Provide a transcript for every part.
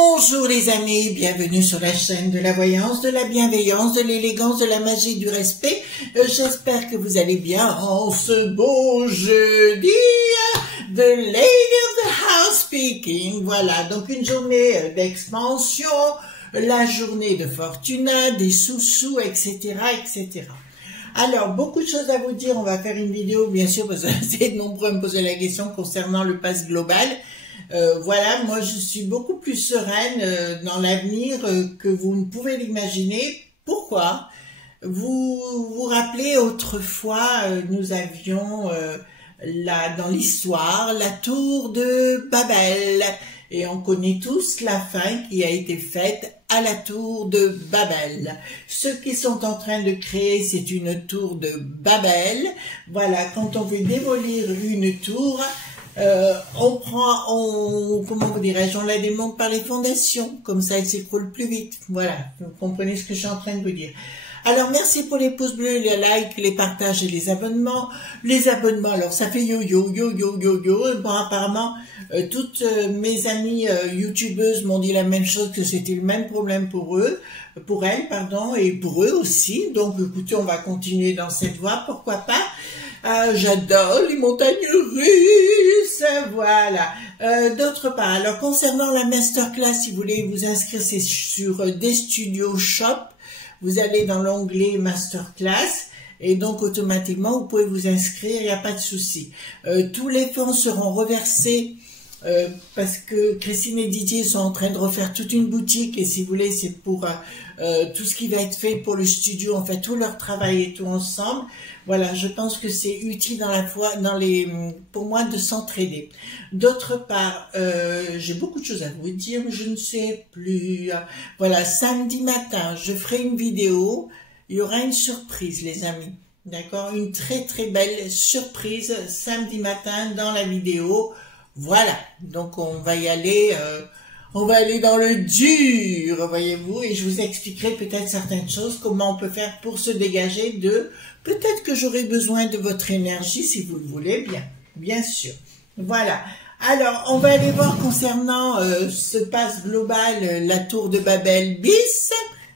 Bonjour les amis, bienvenue sur la chaîne de la voyance, de la bienveillance, de l'élégance, de la magie, du respect. J'espère que vous allez bien en ce beau jeudi. The Lady of the House speaking. Voilà, donc une journée d'expansion, la journée de Fortuna, des sous-sous, etc., etc. Alors, beaucoup de choses à vous dire. On va faire une vidéo, bien sûr, parce que vous êtes nombreux à me poser la question concernant le pass global. Voilà, moi je suis beaucoup plus sereine dans l'avenir que vous ne pouvez l'imaginer. Pourquoi? Vous vous rappelez, autrefois, nous avions dans l'histoire la tour de Babel. Et on connaît tous la fin qui a été faite à la tour de Babel. Ceux qui sont en train de créer, c'est une tour de Babel. Voilà, quand on veut démolir une tour, comment vous dirais-je, on la démonte par les fondations, comme ça elle s'écroule plus vite. Voilà, vous comprenez ce que je suis en train de vous dire. Alors merci pour les pouces bleus, les likes, les partages et les abonnements. Les abonnements, alors ça fait yo. Bon, apparemment, toutes mes amies youtubeuses m'ont dit la même chose, que c'était le même problème pour elles, et pour eux aussi. Donc écoutez, on va continuer dans cette voie, pourquoi pas. J'adore les montagnes russes, voilà. D'autre part, alors concernant la masterclass, si vous voulez vous inscrire, c'est sur des studios shop. Vous allez dans l'onglet masterclass et donc automatiquement vous pouvez vous inscrire, il n'y a pas de souci. Tous les fonds seront reversés parce que Christine et Didier sont en train de refaire toute une boutique et si vous voulez c'est pour tout ce qui va être fait pour le studio, on fait tout leur travail et tout ensemble. Voilà, je pense que c'est utile pour moi de s'entraider. D'autre part, j'ai beaucoup de choses à vous dire, mais je ne sais plus. Voilà, samedi matin, je ferai une vidéo. Il y aura une surprise, les amis. D'accord? Une très très belle surprise samedi matin dans la vidéo. Voilà, donc on va y aller. On va aller dans le dur, voyez-vous, et je vous expliquerai peut-être certaines choses, comment on peut faire pour se dégager de... Peut-être que j'aurai besoin de votre énergie, si vous le voulez, bien sûr. Voilà. Alors, on va aller voir concernant ce pass global, la tour de Babel bis.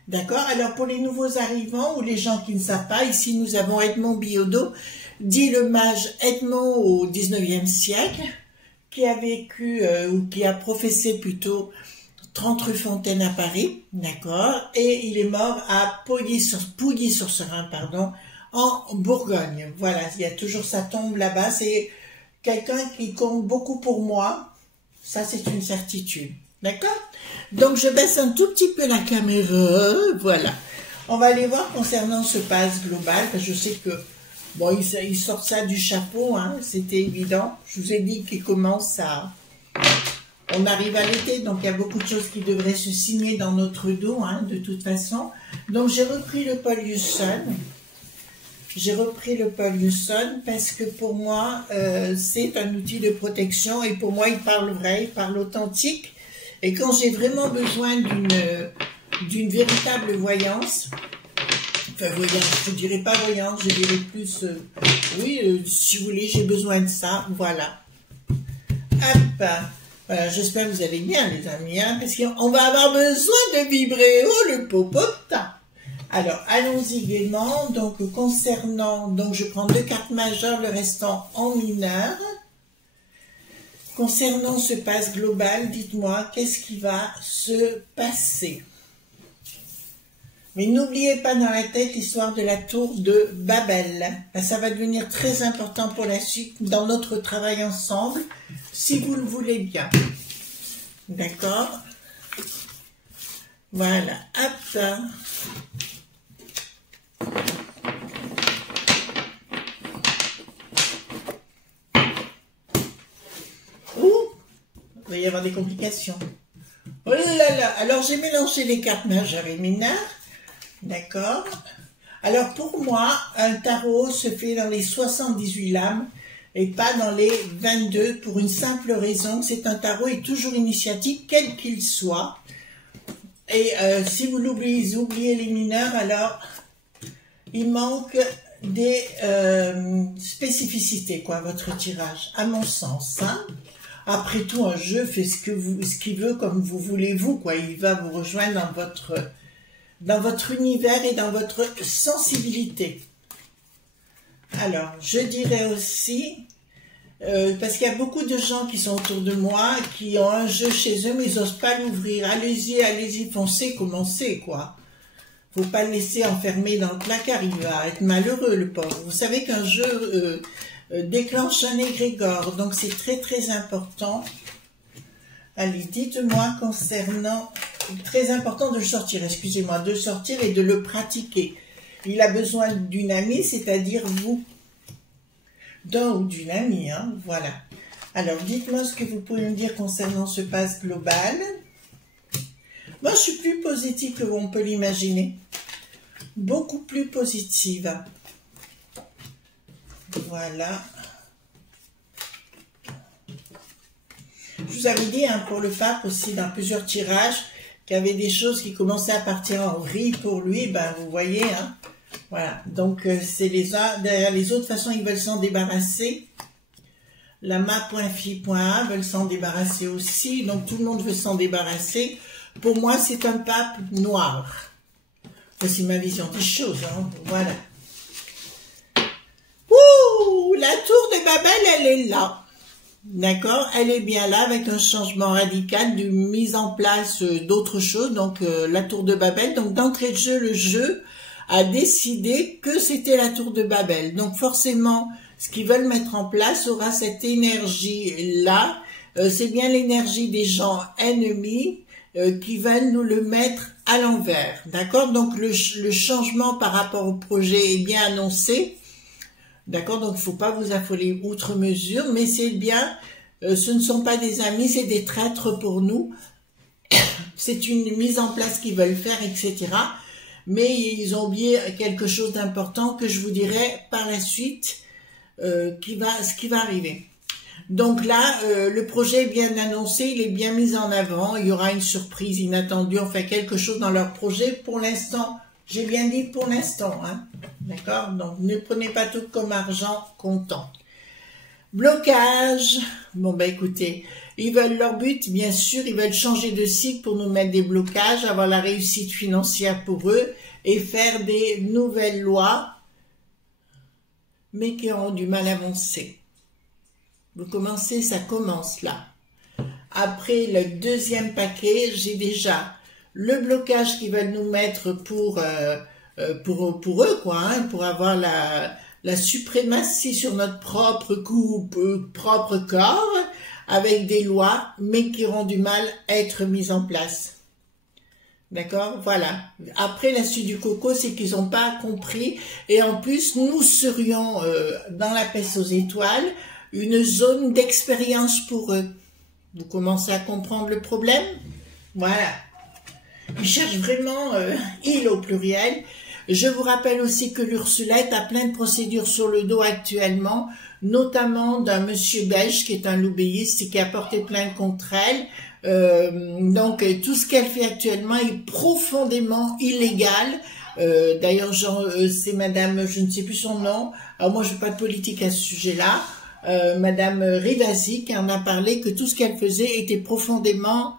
D'accord? Alors, pour les nouveaux arrivants ou les gens qui ne savent pas, ici nous avons Edmond Billaudot, dit le mage Edmond au 19e siècle, qui a vécu, ou qui a professé plutôt 30 rue Fontaine à Paris, d'accord, et il est mort à Pouilly-sur-Serein, en Bourgogne. Voilà, il y a toujours sa tombe là-bas, c'est quelqu'un qui compte beaucoup pour moi, ça c'est une certitude, d'accord? Donc je baisse un tout petit peu la caméra, voilà. On va aller voir concernant ce pass global, parce que je sais que bon, il sort ça du chapeau, hein, c'était évident. Je vous ai dit qu'il commence à... On arrive à l'été, donc il y a beaucoup de choses qui devraient se signer dans notre dos, hein, de toute façon. Donc j'ai repris le Paul Husson. J'ai repris le Paul Husson parce que pour moi, c'est un outil de protection et pour moi, il parle vrai, il parle authentique. Et quand j'ai vraiment besoin d'une véritable voyance... Enfin, voyance, je ne dirais pas voyance, je dirais plus, si vous voulez, j'ai besoin de ça, voilà. Hop, voilà, j'espère que vous allez bien, les amis, hein, parce qu'on va avoir besoin de vibrer, oh, le popotin. Alors, allons-y gaiement, donc, concernant, donc, je prends 2 cartes majeures, le restant en mineur. Concernant ce pass global, dites-moi, qu'est-ce qui va se passer? Mais n'oubliez pas dans la tête l'histoire de la tour de Babel. Ça va devenir très important pour la suite dans notre travail ensemble, si vous le voulez bien. D'accord? Voilà. Hop. Ouh, il va y avoir des complications. Oh là là. Alors j'ai mélangé les cartes majeures et mineures. D'accord. Alors pour moi, un tarot se fait dans les 78 lames et pas dans les 22 pour une simple raison, c'est un tarot est toujours initiatique, quel qu'il soit. Et si vous oubliez les mineurs, alors il manque des spécificités, quoi, votre tirage, à mon sens. Hein. Après tout, un jeu fait ce qu'il veut comme vous voulez vous, quoi. Il va vous rejoindre dans votre univers et dans votre sensibilité. Alors, je dirais aussi, parce qu'il y a beaucoup de gens qui sont autour de moi, qui ont un jeu chez eux, mais ils n'osent pas l'ouvrir. Allez-y, allez-y, foncez, commencez, quoi. Faut pas le laisser enfermé dans le placard, il va être malheureux, le pauvre. Vous savez qu'un jeu déclenche un égrégore, donc c'est très très important. Allez, dites-moi concernant, très important de le sortir, excusez-moi, de le sortir et de le pratiquer. Il a besoin d'une amie, c'est-à-dire vous, d'un ou d'une amie, hein, voilà. Alors, dites-moi ce que vous pouvez me dire concernant ce pass global. Moi, je suis plus positive que on peut l'imaginer. Beaucoup plus positive. Voilà. Je vous avais dit, hein, pour le pape aussi, dans plusieurs tirages, qu'il y avait des choses qui commençaient à partir en vrille pour lui. Ben, vous voyez, hein. Voilà. Donc, c'est les uns derrière les autres. De toute façon, ils veulent s'en débarrasser. La ma.fi.a veulent s'en débarrasser aussi. Donc, tout le monde veut s'en débarrasser. Pour moi, c'est un pape noir. C'est ma vision des choses, hein. Voilà. Ouh, la tour de Babel, elle est là. D'accord? Elle est bien là avec un changement radical d'une mise en place d'autres choses. Donc, la tour de Babel. Donc, d'entrée de jeu, le jeu a décidé que c'était la tour de Babel. Donc, forcément, ce qu'ils veulent mettre en place aura cette énergie-là. C'est bien l'énergie des gens ennemis qui veulent nous le mettre à l'envers. D'accord? Donc, le changement par rapport au projet est bien annoncé. D'accord? Donc, il ne faut pas vous affoler outre mesure, mais c'est bien, ce ne sont pas des amis, c'est des traîtres pour nous. C'est une mise en place qu'ils veulent faire, etc. Mais ils ont oublié quelque chose d'important que je vous dirai par la suite, ce qui va arriver. Donc là, le projet est bien annoncé, il est bien mis en avant, il y aura une surprise inattendue, enfin quelque chose dans leur projet. Pour l'instant, j'ai bien dit pour l'instant, hein, d'accord? Donc ne prenez pas tout comme argent comptant. Blocage, bon ben écoutez, ils veulent leur but, bien sûr, ils veulent changer de cycle pour nous mettre des blocages, avoir la réussite financière pour eux et faire des nouvelles lois, mais qui auront du mal à avancer. Vous commencez, ça commence là. Après le deuxième paquet, j'ai déjà le blocage qu'ils veulent nous mettre pour eux, quoi, hein, pour avoir la suprématie sur notre propre propre corps, avec des lois, mais qui auront du mal à être mises en place. D'accord? Voilà. Après, la suite du coco, c'est qu'ils n'ont pas compris. Et en plus, nous serions, dans la peste aux étoiles, une zone d'expérience pour eux. Vous commencez à comprendre le problème? Voilà. Ils cherchent vraiment il au pluriel. Je vous rappelle aussi que l'Ursulette a plein de procédures sur le dos actuellement, notamment d'un monsieur belge qui est un loubéiste et qui a porté plainte contre elle. Donc tout ce qu'elle fait actuellement est profondément illégal. D'ailleurs, c'est madame, je ne sais plus son nom, alors moi je n'ai pas de politique à ce sujet-là, madame Rivasi qui en a parlé, que tout ce qu'elle faisait était profondément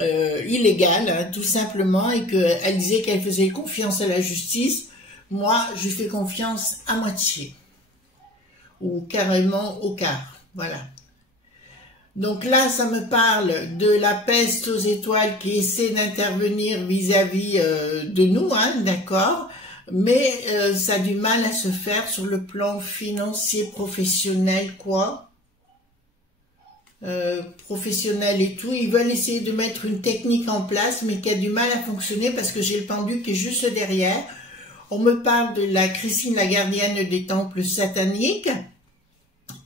illégale, hein, tout simplement, et qu'elle disait qu'elle faisait confiance à la justice. Moi, je fais confiance à moitié, ou carrément au quart, voilà. Donc là, ça me parle de la peste aux étoiles qui essaie d'intervenir vis-à-vis de nous, hein, d'accord, mais ça a du mal à se faire sur le plan financier, professionnel, quoi. Professionnels et tout, ils veulent essayer de mettre une technique en place, mais qui a du mal à fonctionner parce que j'ai le pendu qui est juste derrière. On me parle de la Christine, la gardienne des temples sataniques,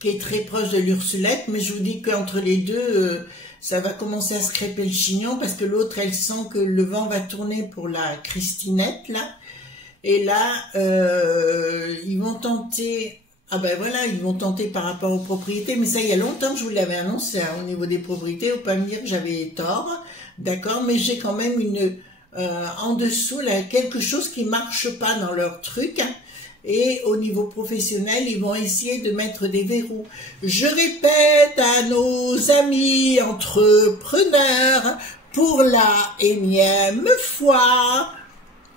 qui est très proche de l'Ursulette, mais je vous dis qu'entre les deux, ça va commencer à se crêper le chignon, parce que l'autre, elle sent que le vent va tourner pour la Christinette, là. Et là, ils vont tenter... Ah ben voilà, ils vont tenter par rapport aux propriétés, mais ça, il y a longtemps que je vous l'avais annoncé, hein, au niveau des propriétés, faut pas me dire que j'avais tort, d'accord, mais j'ai quand même en dessous, là, quelque chose qui marche pas dans leur truc, hein, Et au niveau professionnel, ils vont essayer de mettre des verrous. Je répète à nos amis entrepreneurs, pour la énième fois,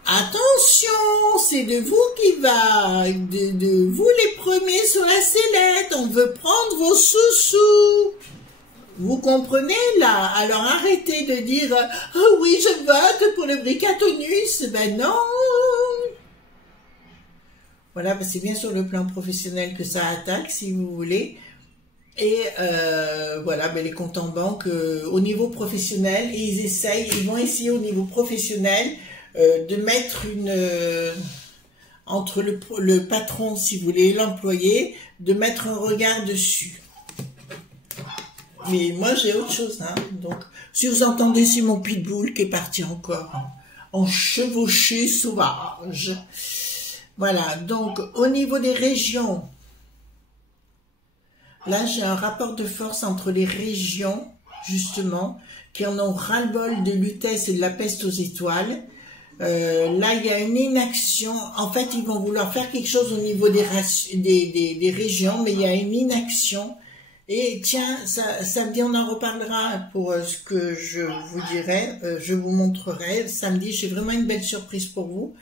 attention, c'est de vous qui va, de vous les premiers sur la sellette, on veut prendre vos sous-sous. Vous comprenez là? Alors arrêtez de dire « Oh oui, je vote pour le Bricatonus ». Ben non. Voilà, c'est bien sur le plan professionnel que ça attaque, si vous voulez. Et voilà, ben les comptes en banque, au niveau professionnel, ils vont essayer au niveau professionnel de mettre entre le patron, si vous voulez, et l'employé, de mettre un regard dessus. Mais moi, j'ai autre chose, hein. Donc, si vous entendez, c'est mon pitbull qui est parti encore en chevauché sauvage. Voilà, donc, au niveau des régions, là, j'ai un rapport de force entre les régions, justement, qui en ont ras-le-bol de Lutèce et de la peste aux étoiles. Là, il y a une inaction. En fait, ils vont vouloir faire quelque chose au niveau des régions, mais il y a une inaction. Et tiens, samedi, on en reparlera pour ce que je vous dirai, je vous montrerai. Samedi, j'ai vraiment une belle surprise pour vous.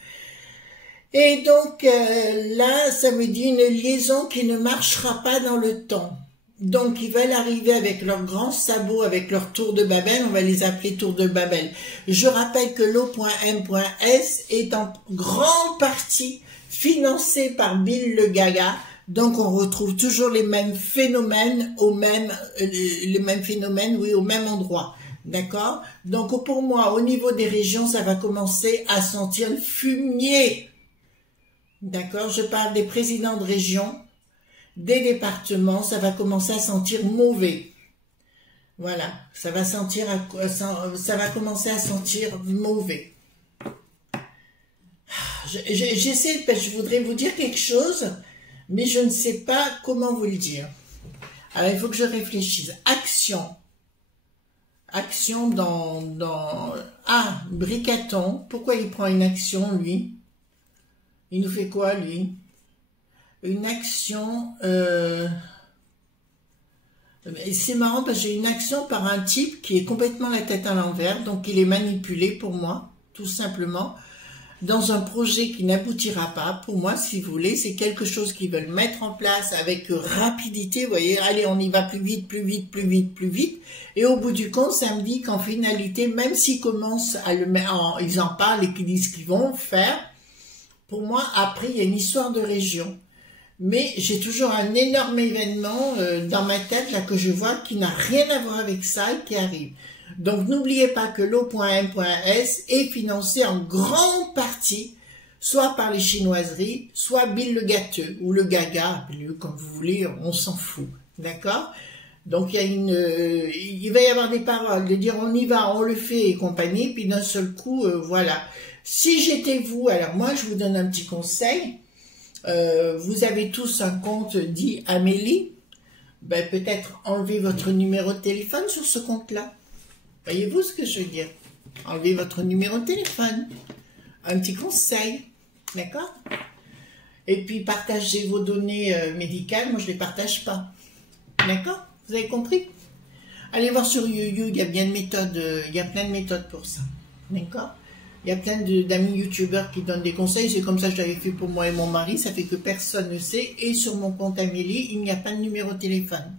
Et donc, là, ça me dit une liaison qui ne marchera pas dans le temps. Donc, ils veulent arriver avec leurs grands sabots, avec leur tour de Babel, on va les appeler tour de Babel. Je rappelle que l'O.M.S est en grande partie financé par Bill le Gaga. Donc, on retrouve toujours les mêmes phénomènes au même endroit. D'accord? Donc, pour moi, au niveau des régions, ça va commencer à sentir le fumier. D'accord? Je parle des présidents de région, des départements, ça va commencer à sentir mauvais. Voilà. Ça va commencer à sentir mauvais. Je voudrais vous dire quelque chose, mais je ne sais pas comment vous le dire. Alors, il faut que je réfléchisse. Action. Action dans... Ah, Bricaton. Pourquoi il prend une action, lui? Il nous fait quoi, lui? Une action... C'est marrant parce que j'ai une action par un type qui est complètement la tête à l'envers. Donc, il est manipulé pour moi, tout simplement. Dans un projet qui n'aboutira pas, pour moi, si vous voulez, c'est quelque chose qu'ils veulent mettre en place avec rapidité, vous voyez, allez, on y va plus vite, plus vite, plus vite, plus vite, et au bout du compte, ça me dit qu'en finalité, même s'ils commencent à le mettre, ils en parlent et qu'ils disent ce qu'ils vont faire, pour moi, après, il y a une histoire de région. Mais j'ai toujours un énorme événement dans ma tête, là, que je vois, qui n'a rien à voir avec ça et qui arrive. Donc, n'oubliez pas que l'O.M.S est financé en grande partie, soit par les chinoiseries, soit Bill le Gâteux, ou le Gaga, appelez-le comme vous voulez, on s'en fout. D'accord? Donc, il va y avoir des paroles, de dire on y va, on le fait et compagnie, puis d'un seul coup, voilà. Si j'étais vous, alors moi, je vous donne un petit conseil. Vous avez tous un compte dit Amélie, ben, peut-être enlevez votre numéro de téléphone sur ce compte-là. Voyez-vous ce que je veux dire? Enlevez votre numéro de téléphone. Un petit conseil. D'accord? Et puis, partagez vos données médicales. Moi, je ne les partage pas. D'accord? Vous avez compris? Allez voir sur YouTube, il y a bien de méthodes, il y a plein de méthodes pour ça. D'accord? Il y a plein d'amis youtubeurs qui donnent des conseils. C'est comme ça que je l'avais fait pour moi et mon mari. Ça fait que personne ne sait. Et sur mon compte Amélie, il n'y a pas de numéro de téléphone.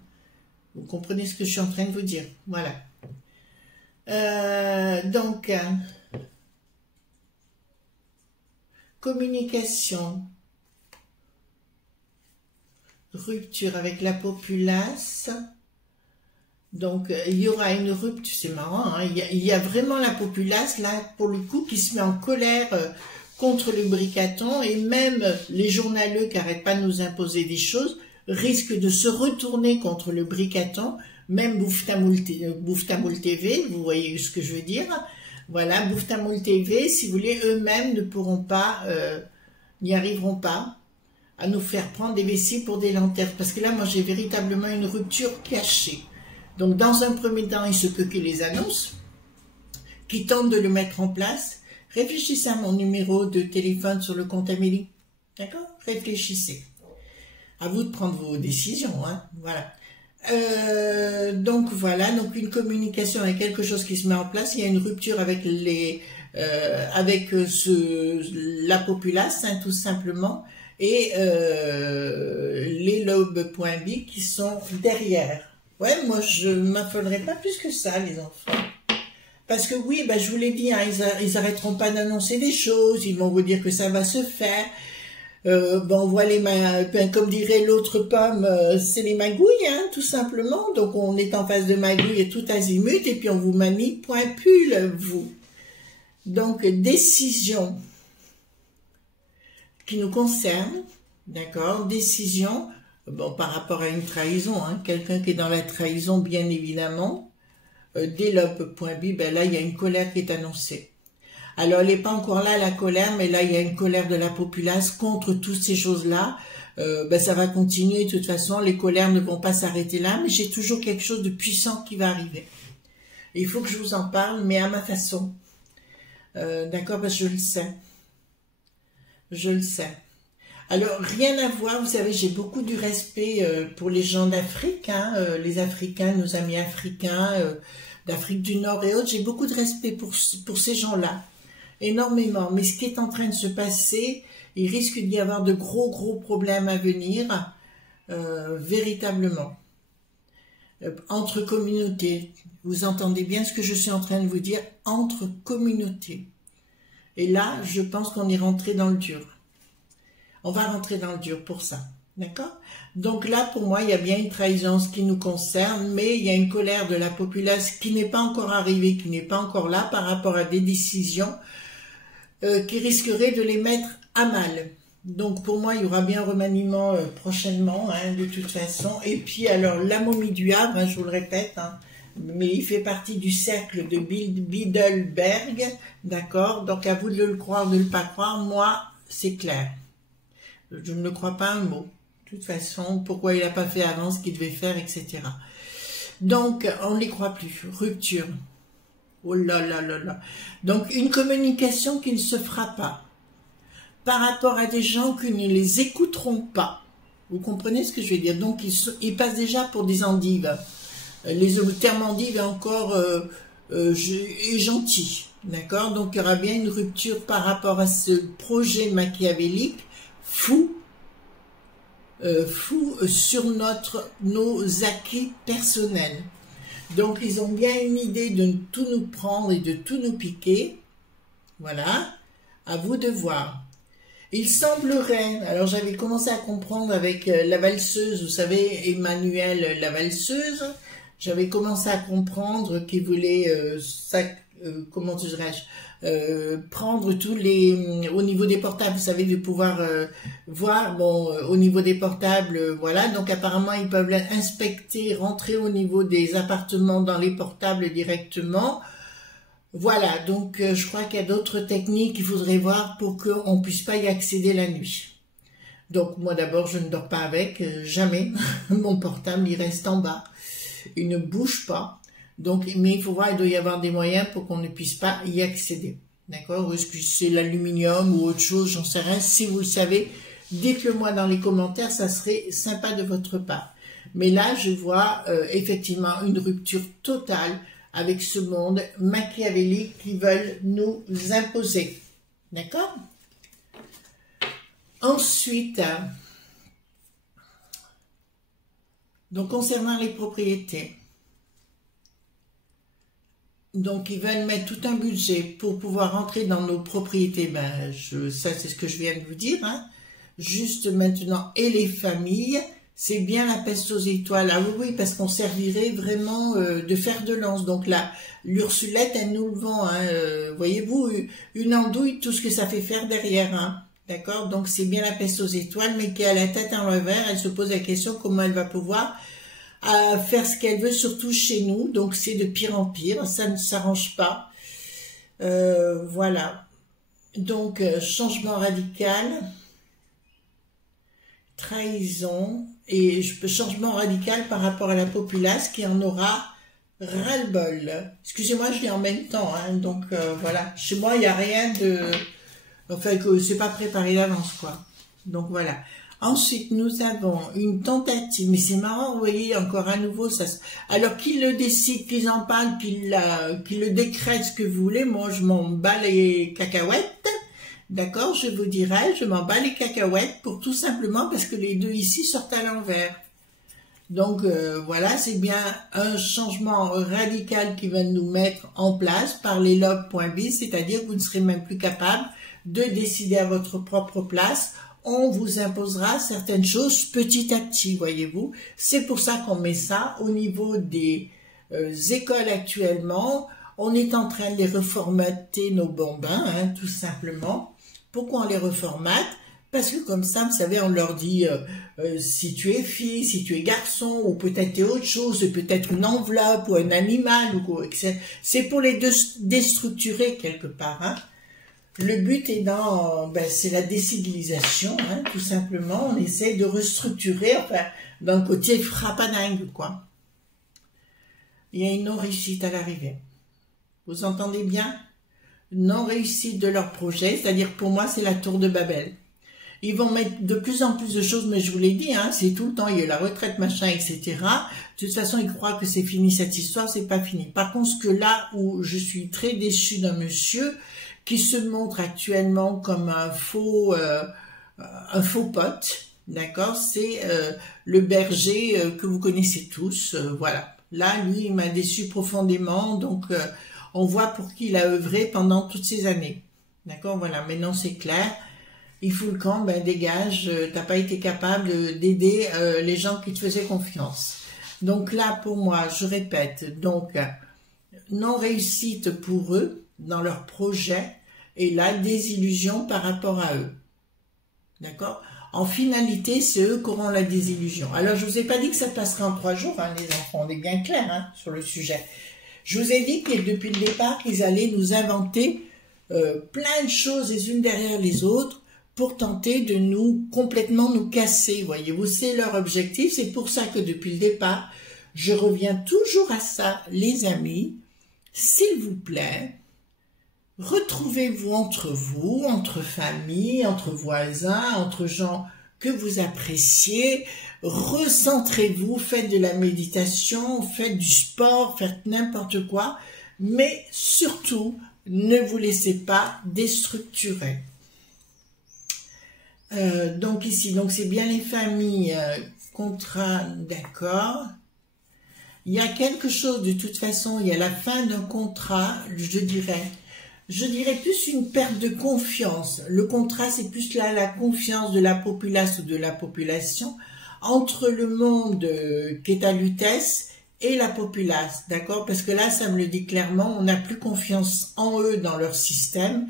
Vous comprenez ce que je suis en train de vous dire? Voilà. Donc, communication, rupture avec la populace. Donc, il y aura une rupture, c'est marrant, hein, il y a vraiment la populace, là, pour le coup, qui se met en colère contre le Bricaton, et même les journaleux qui n'arrêtent pas de nous imposer des choses, risquent de se retourner contre le Bricaton. Même Bouftamoul TV, vous voyez ce que je veux dire. Voilà, Bouftamoul TV, si vous voulez, eux-mêmes ne pourront pas, n'y arriveront pas à nous faire prendre des vessies pour des lanternes. Parce que là, moi, j'ai véritablement une rupture cachée. Donc, dans un premier temps, il se peut qu'ils les annoncent, qu'ils tentent de le mettre en place. Réfléchissez à mon numéro de téléphone sur le compte Amélie. D'accord? Réfléchissez. À vous de prendre vos décisions, hein. Voilà. Donc voilà, donc une communication avec quelque chose qui se met en place. Il y a une rupture avec la populace, hein, tout simplement, et les lobes.b qui sont derrière. Ouais, moi je m'affolerai pas plus que ça, les enfants. Parce que oui, bah, je vous l'ai dit, hein, ils arrêteront pas d'annoncer des choses, ils vont vous dire que ça va se faire. Bon, on voit comme dirait l'autre pomme, c'est les magouilles, hein, tout simplement. Donc on est en face de magouilles et tout azimut, et puis on vous manie point pull, vous. Donc décision qui nous concerne, d'accord, décision, bon, par rapport à une trahison, hein, quelqu'un qui est dans la trahison, bien évidemment. Dès l'op.b, ben là, il y a une colère qui est annoncée. Alors, elle n'est pas encore là, la colère, mais là, il y a une colère de la populace contre toutes ces choses-là. Ben, ça va continuer, de toute façon, les colères ne vont pas s'arrêter là, mais j'ai toujours quelque chose de puissant qui va arriver. Et il faut que je vous en parle, mais à ma façon. D'accord, parce que je le sais. Je le sais. Alors, rien à voir, vous savez, j'ai beaucoup du respect pour les gens d'Afrique, hein, les Africains, nos amis africains, d'Afrique du Nord et autres. J'ai beaucoup de respect pour ces gens-là, énormément. Mais ce qui est en train de se passer, il risque d'y avoir de gros problèmes à venir, véritablement. Entre communautés, vous entendez bien ce que je suis en train de vous dire, entre communautés. Et là, je pense qu'on est rentré dans le dur. On va rentrer dans le dur pour ça, d'accord? Donc là, pour moi, il y a bien une trahison, ce qui nous concerne, mais il y a une colère de la populace qui n'est pas encore arrivée, qui n'est pas encore là par rapport à des décisions qui risqueraient de les mettre à mal. Donc pour moi, il y aura bien un remaniement prochainement, hein, de toute façon. Et puis alors, la momie du Havre, hein, je vous le répète, hein, mais il fait partie du cercle de Bilderberg, d'accord? Donc à vous de le croire, de ne pas croire, moi, c'est clair. Je ne le crois pas un mot. De toute façon, pourquoi il n'a pas fait avant ce qu'il devait faire, etc. Donc, on ne les croit plus. Rupture. Oh là là là là. Donc, une communication qui ne se fera pas par rapport à des gens qui ne les écouteront pas. Vous comprenez ce que je veux dire? Donc, ils passent déjà pour des endives. Le terme endive est encore gentil. D'accord? Donc, il y aura bien une rupture par rapport à ce projet machiavélique fou sur nos acquis personnels. Donc, ils ont bien une idée de tout nous prendre et de tout nous piquer. Voilà, à vous de voir. Il semblerait, alors j'avais commencé à comprendre avec la valseuse, vous savez, Emmanuel la valseuse, j'avais commencé à comprendre qu'il voulait, comment dirais-je, prendre tous les au niveau des portables, vous savez, de pouvoir voir, bon, au niveau des portables, voilà, donc apparemment ils peuvent inspecter, rentrer au niveau des appartements dans les portables directement, voilà, donc je crois qu'il y a d'autres techniques qu'il faudrait voir pour qu'on ne puisse pas y accéder la nuit. Donc moi d'abord je ne dors pas avec, jamais, mon portable il reste en bas, il ne bouge pas. Donc, mais il faut voir, il doit y avoir des moyens pour qu'on ne puisse pas y accéder. D'accord? Ou est-ce que c'est l'aluminium ou autre chose, j'en sais rien. Si vous le savez, dites-le moi dans les commentaires, ça serait sympa de votre part. Mais là, je vois effectivement une rupture totale avec ce monde machiavélique qui veulent nous imposer. D'accord? Ensuite, donc concernant les propriétés, donc ils veulent mettre tout un budget pour pouvoir rentrer dans nos propriétés, ben, ça c'est ce que je viens de vous dire, hein. Juste maintenant, et les familles, c'est bien la peste aux étoiles, ah oui, parce qu'on servirait vraiment de fer de lance, donc là, l'Ursulette, elle nous le vend, hein, voyez-vous, une andouille, tout ce que ça fait faire derrière, hein. D'accord? Donc c'est bien la peste aux étoiles, mais qui a la tête en l'envers, elle se pose la question comment elle va pouvoir faire ce qu'elle veut, surtout chez nous. Donc c'est de pire en pire, ça ne s'arrange pas. Voilà. Donc changement radical, trahison et changement radical par rapport à la populace qui en aura ras-le-bol. Excusez-moi, je lis en même temps, hein, donc voilà. Chez moi, il n'y a rien de... Enfin, que c'est pas préparé d'avance, quoi. Donc voilà. Ensuite, nous avons une tentative, mais c'est marrant, vous voyez, encore à nouveau, ça. Alors qu'ils le décident, qu'ils en parlent, qu'ils le décrètent, ce que vous voulez, moi je m'en bats les cacahuètes, d'accord, je vous dirais, je m'en bats les cacahuètes, pour tout simplement parce que les deux ici sortent à l'envers. Donc voilà, c'est bien un changement radical qui va nous mettre en place par les lobes.biz, c'est-à-dire que vous ne serez même plus capable de décider à votre propre place. On vous imposera certaines choses petit à petit, voyez-vous. C'est pour ça qu'on met ça au niveau des écoles actuellement. On est en train de les reformater, nos bambins, hein, tout simplement. Pourquoi on les reformate? Parce que comme ça, vous savez, on leur dit si tu es fille, si tu es garçon, ou peut-être t'es autre chose, peut-être une enveloppe ou un animal, ou c'est pour les déstructurer quelque part, hein. Le but est c'est la décivilisation, hein, tout simplement. On essaie de restructurer, enfin, dans le côté frappadingue, quoi. Il y a une non-réussite à l'arrivée. Vous entendez bien? Non-réussite de leur projet, c'est-à-dire pour moi, c'est la tour de Babel. Ils vont mettre de plus en plus de choses, mais je vous l'ai dit, hein, c'est tout le temps, il y a la retraite, machin, etc. De toute façon, ils croient que c'est fini cette histoire, c'est pas fini. Par contre, ce que là où je suis très déçue d'un monsieur qui se montre actuellement comme un faux pote, d'accord, c'est le berger que vous connaissez tous, voilà. Là, lui, il m'a déçu profondément, donc on voit pour qui il a œuvré pendant toutes ces années. D'accord, voilà, maintenant c'est clair. Il fout le camp, ben dégage, t'as pas été capable d'aider les gens qui te faisaient confiance. Donc là, pour moi, je répète, donc non-réussite pour eux dans leur projet et la désillusion par rapport à eux. D'accord? En finalité, c'est eux qui auront la désillusion. Alors, je vous ai pas dit que ça passerait en 3 jours, hein, les enfants, on est bien clairs hein, sur le sujet. Je vous ai dit que depuis le départ, qu'ils allaient nous inventer plein de choses les unes derrière les autres pour tenter de complètement nous casser, voyez-vous, c'est leur objectif, c'est pour ça que depuis le départ, je reviens toujours à ça, les amis, s'il vous plaît, retrouvez-vous, entre familles, entre voisins, entre gens que vous appréciez, recentrez-vous, faites de la méditation, faites du sport, faites n'importe quoi, mais surtout, ne vous laissez pas déstructurer. Donc ici, donc c'est bien les familles, contrat, d'accord. Il y a quelque chose, de toute façon, il y a la fin d'un contrat, je dirais plus une perte de confiance. Le contrat, c'est plus là la confiance de la populace ou de la population entre le monde qui est à Lutèce et la populace, d'accord? Parce que là, ça me le dit clairement, on n'a plus confiance en eux, dans leur système,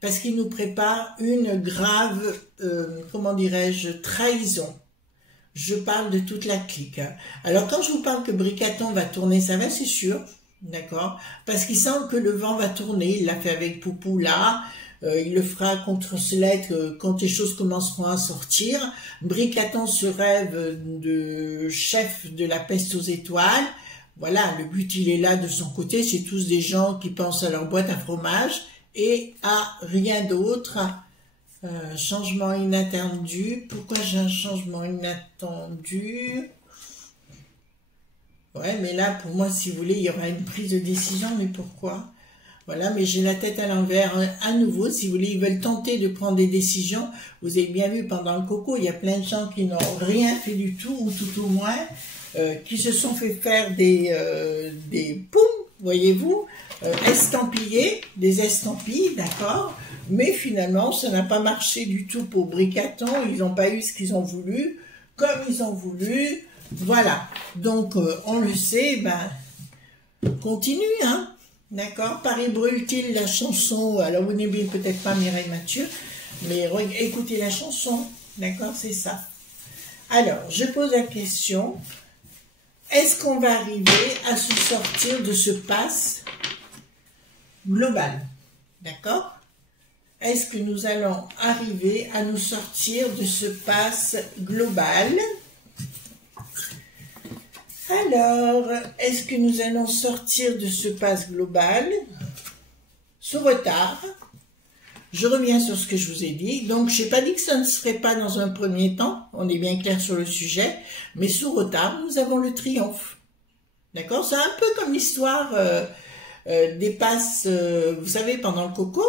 parce qu'ils nous préparent une grave, comment dirais-je, trahison. Je parle de toute la clique. Hein. Alors, quand je vous parle que Bricaton va tourner, ça va, c'est sûr, d'accord? Parce qu'il sent que le vent va tourner, il l'a fait avec Poupou là, il le fera contre Slette quand les choses commenceront à sortir. Bricaton se rêve de chef de la peste aux étoiles. Voilà, le but, il est là de son côté, c'est tous des gens qui pensent à leur boîte à fromage et à rien d'autre. Changement inattendu. Pourquoi j'ai un changement inattendu? Ouais, mais là, pour moi, si vous voulez, il y aura une prise de décision, mais pourquoi? Voilà, mais j'ai la tête à l'envers à nouveau. Si vous voulez, ils veulent tenter de prendre des décisions. Vous avez bien vu, pendant le coco, il y a plein de gens qui n'ont rien fait du tout, ou tout au moins, qui se sont fait faire des poum, voyez-vous, estampillés, des estampilles, d'accord? Mais finalement, ça n'a pas marché du tout pour Bricaton. Ils n'ont pas eu ce qu'ils ont voulu, comme ils ont voulu. Voilà. Donc, on le sait, ben, continue, hein. D'accord? Paris brûle-t-il la chanson? Alors, vous n'aimez peut-être pas Mireille Mathieu, mais écoutez la chanson. D'accord? C'est ça. Alors, je pose la question. Est-ce qu'on va arriver à se sortir de ce pass global? D'accord? Est-ce que nous allons arriver à nous sortir de ce pass global? Alors, est-ce que nous allons sortir de ce pass global sous retard? Je reviens sur ce que je vous ai dit. Donc, je n'ai pas dit que ça ne serait pas dans un premier temps. On est bien clair sur le sujet. Mais sous retard, nous avons le triomphe. D'accord? C'est un peu comme l'histoire des passes, vous savez, pendant le coco.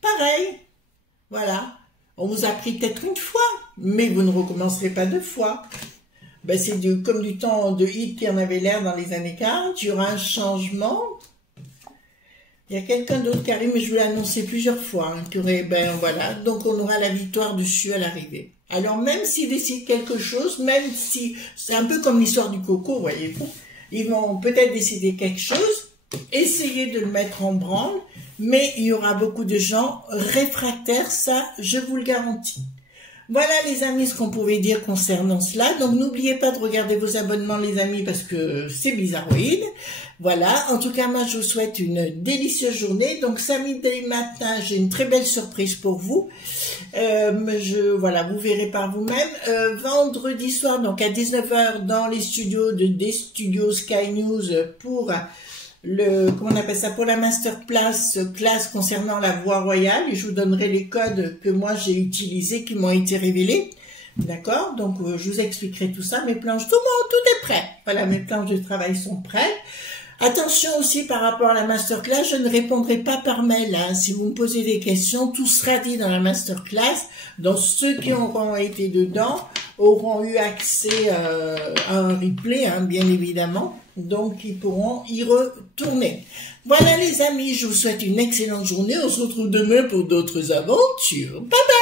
Pareil. Voilà. On vous a pris peut-être une fois, mais vous ne recommencerez pas 2 fois. Ben, c'est comme du temps de Hitler qui en avait l'air dans les années 40. Il y aura un changement. Il y a quelqu'un d'autre qui arrive, mais je vous l'ai annoncé plusieurs fois. Hein, ben voilà, donc on aura la victoire dessus à l'arrivée. Alors même s'ils décident quelque chose, même si c'est un peu comme l'histoire du coco, voyez-vous, ils vont peut-être décider quelque chose, essayer de le mettre en branle, mais il y aura beaucoup de gens réfractaires, ça je vous le garantis. Voilà les amis ce qu'on pouvait dire concernant cela. Donc n'oubliez pas de regarder vos abonnements les amis parce que c'est bizarroïde. Voilà, en tout cas moi je vous souhaite une délicieuse journée. Donc samedi matin j'ai une très belle surprise pour vous. Voilà, vous verrez par vous-même. Vendredi soir donc à 19h dans les studios des studios Sky News pour comment on appelle ça, pour la classe concernant la voie royale, et je vous donnerai les codes que moi j'ai utilisés, qui m'ont été révélés, d'accord, donc je vous expliquerai tout ça, mes planches, tout est prêt, voilà, mes planches de travail sont prêtes. Attention aussi par rapport à la masterclass, je ne répondrai pas par mail, hein. Si vous me posez des questions, tout sera dit dans la masterclass, donc ceux qui auront été dedans auront eu accès à un replay, hein, bien évidemment. Donc, ils pourront y retourner. Voilà les amis, je vous souhaite une excellente journée. On se retrouve demain pour d'autres aventures. Bye bye!